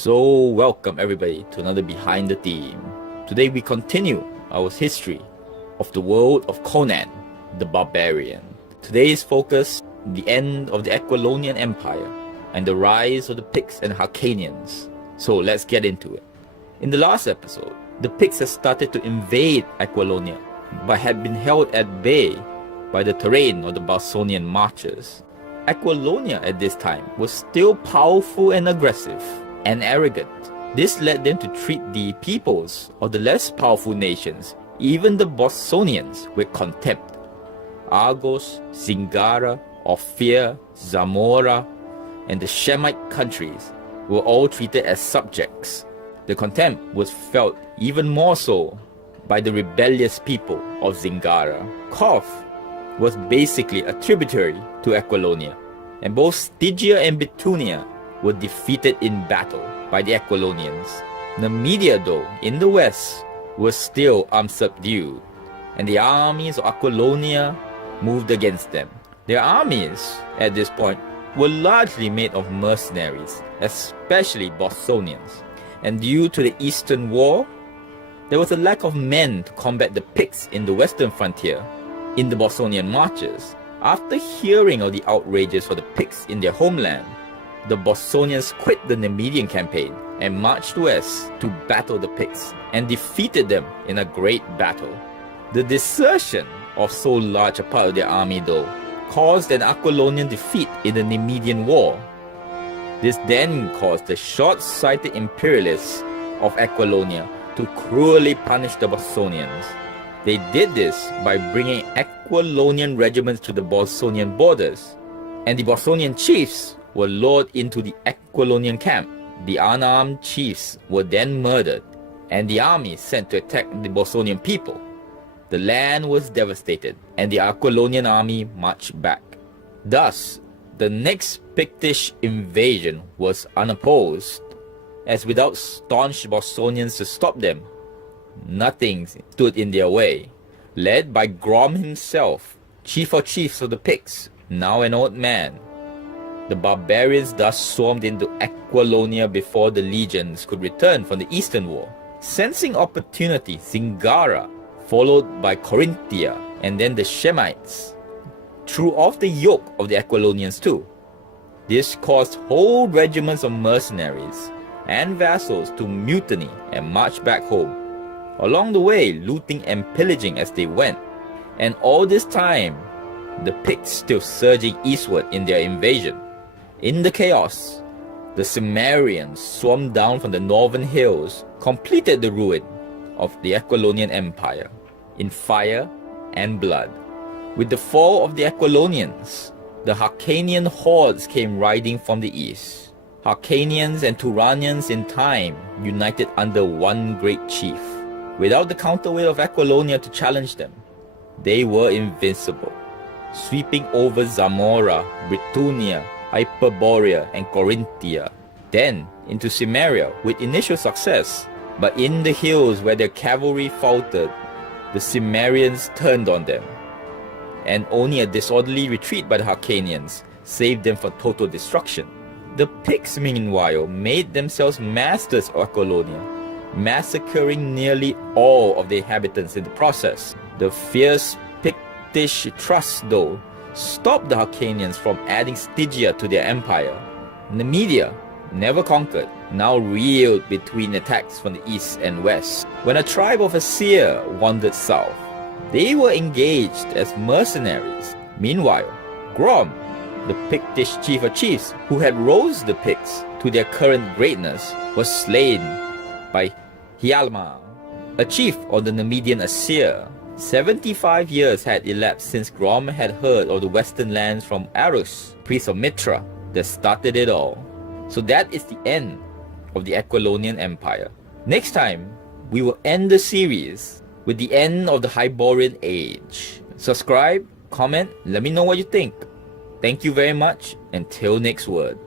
So welcome everybody to another Behind the Theme. Today we continue our history of the world of Conan the Barbarian. Today's focus, the end of the Aquilonian Empire and the rise of the Picts and Hyrcanians. So let's get into it. In the last episode, the Picts had started to invade Aquilonia, but had been held at bay by the terrain of the Bosonian marchers. Aquilonia at this time was still powerful and aggressive and arrogant. This led them to treat the peoples of the less powerful nations, even the Bosonians, with contempt. Argos, Zingara, Ophir, Zamora, and the Shemite countries were all treated as subjects. The contempt was felt even more so by the rebellious people of Zingara. Koth was basically a tributary to Aquilonia, and both Stygia and Bithynia were defeated in battle by the Aquilonians. Numidia, though, in the west, was still unsubdued, and the armies of Aquilonia moved against them. Their armies, at this point, were largely made of mercenaries, especially Bosonians, and due to the Eastern War, there was a lack of men to combat the Picts in the western frontier. In the Bosonian marches, after hearing of the outrages of the Picts in their homeland, the Bosonians quit the Numidian campaign and marched west to battle the Picts and defeated them in a great battle. The desertion of so large a part of their army, though, caused an Aquilonian defeat in the Numidian War. This then caused the short-sighted imperialists of Aquilonia to cruelly punish the Bosonians. They did this by bringing Aquilonian regiments to the Bosonian borders, and the Bosonian chiefs were lured into the Aquilonian camp. The unarmed chiefs were then murdered, and the army sent to attack the Bosonian people. The land was devastated, and the Aquilonian army marched back. Thus, the next Pictish invasion was unopposed, as without staunch Bosonians to stop them, nothing stood in their way. Led by Grom himself, chief of chiefs of the Picts, now an old man, the barbarians thus swarmed into Aquilonia before the legions could return from the Eastern War. Sensing opportunity, Zingara, followed by Corinthia and then the Shemites, threw off the yoke of the Aquilonians too. This caused whole regiments of mercenaries and vassals to mutiny and march back home, along the way looting and pillaging as they went. And all this time, the Picts still surging eastward in their invasion. In the chaos, the Cimmerians swarmed down from the northern hills, completed the ruin of the Aquilonian Empire in fire and blood. With the fall of the Aquilonians, the Hyrcanian hordes came riding from the east. Hyrcanians and Turanians in time united under one great chief. Without the counterweight of Aquilonia to challenge them, they were invincible, sweeping over Zamora, Bithynia, Hyperborea, and Corinthia, then into Cimmeria with initial success. But in the hills where their cavalry faltered, the Cimmerians turned on them, and only a disorderly retreat by the Hyrcanians saved them from total destruction. The Picts, meanwhile, made themselves masters of Aquilonia, massacring nearly all of the inhabitants in the process. The fierce Pictish trust, though, stopped the Hyrcanians from adding Stygia to their empire. Numidia, never conquered, now reeled between attacks from the east and west. When a tribe of Asir wandered south, they were engaged as mercenaries. Meanwhile, Grom, the Pictish chief of chiefs who had rose the Picts to their current greatness, was slain by Hialma, a chief of the Numidian Asir. 75 years had elapsed since Grom had heard of the western lands from Arus, priest of Mitra, that started it all. So that is the end of the Aquilonian Empire. Next time, we will end the series with the end of the Hyborian Age. Subscribe, comment, let me know what you think. Thank you very much. Until next word.